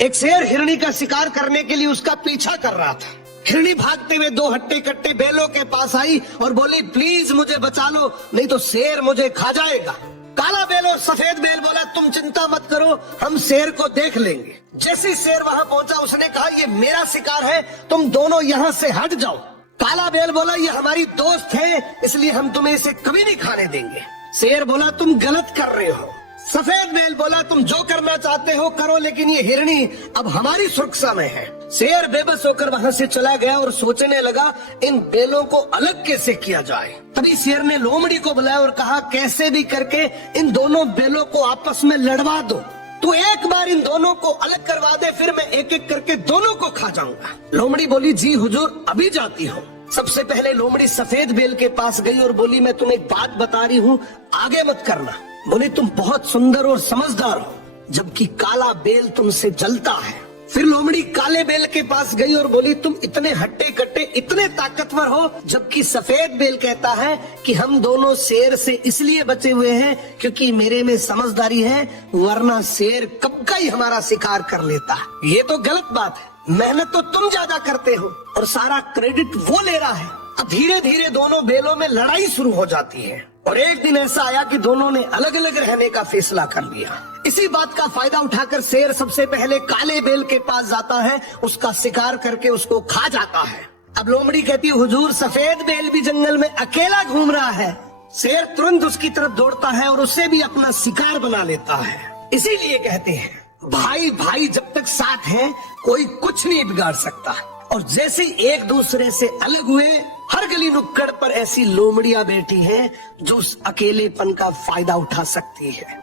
एक शेर हिरणी का शिकार करने के लिए उसका पीछा कर रहा था। हिरणी भागते हुए दो हट्टे कट्टे बैलों के पास आई और बोली, प्लीज मुझे बचा लो, नहीं तो शेर मुझे खा जाएगा। काला बैल और सफेद बैल बोला, तुम चिंता मत करो, हम शेर को देख लेंगे। जैसे शेर वहां पहुंचा उसने कहा, ये मेरा शिकार है, तुम दोनों यहाँ से हट जाओ। काला बैल बोला, ये हमारी दोस्त है, इसलिए हम तुम्हें इसे कभी नहीं खाने देंगे। शेर बोला, तुम गलत कर रहे हो। सफेद बैल बोला, तुम जो करना चाहते हो करो, लेकिन ये हिरणी अब हमारी सुरक्षा में है। शेर बेबस होकर वहां से चला गया और सोचने लगा, इन बैलों को अलग कैसे किया जाए। तभी शेर ने लोमड़ी को बुलाया और कहा, कैसे भी करके इन दोनों बैलों को आपस में लड़वा दो। तू एक बार इन दोनों को अलग करवा दे, फिर मैं एक एक करके दोनों को खा जाऊंगा। लोमड़ी बोली, जी हुजूर, अभी जाती हूँ। सबसे पहले लोमड़ी सफेद बैल के पास गई और बोली, मैं तुम्हें एक बात बता रही हूँ, आगे मत करना। बोली, तुम बहुत सुंदर और समझदार हो, जबकि काला बैल तुमसे जलता है। फिर लोमड़ी काले बैल के पास गई और बोली, तुम इतने हट्टे कट्टे, इतने ताकतवर हो, जबकि सफेद बैल कहता है कि हम दोनों शेर से इसलिए बचे हुए हैं क्योंकि मेरे में समझदारी है, वरना शेर कब का ही हमारा शिकार कर लेता। ये तो गलत बात है। मेहनत तो तुम ज्यादा करते हो और सारा क्रेडिट वो ले रहा है। अब धीरे धीरे दोनों बैलों में लड़ाई शुरू हो जाती है और एक दिन ऐसा आया कि दोनों ने अलग अलग रहने का फैसला कर लिया। इसी बात का फायदा उठाकर शेर सबसे पहले काले बैल के पास जाता है, उसका शिकार करके उसको खा जाता है। अब लोमड़ी कहती है, हुजूर, सफेद बैल भी जंगल में अकेला घूम रहा है। शेर तुरंत उसकी तरफ दौड़ता है और उसे भी अपना शिकार बना लेता है। इसीलिए कहते हैं, भाई भाई जब तक साथ है कोई कुछ नहीं बिगाड़ सकता। और जैसे एक दूसरे से अलग हुए, हर गली नुक्कड़ पर ऐसी लोमड़ियां बैठी हैं जो उस अकेलेपन का फायदा उठा सकती है।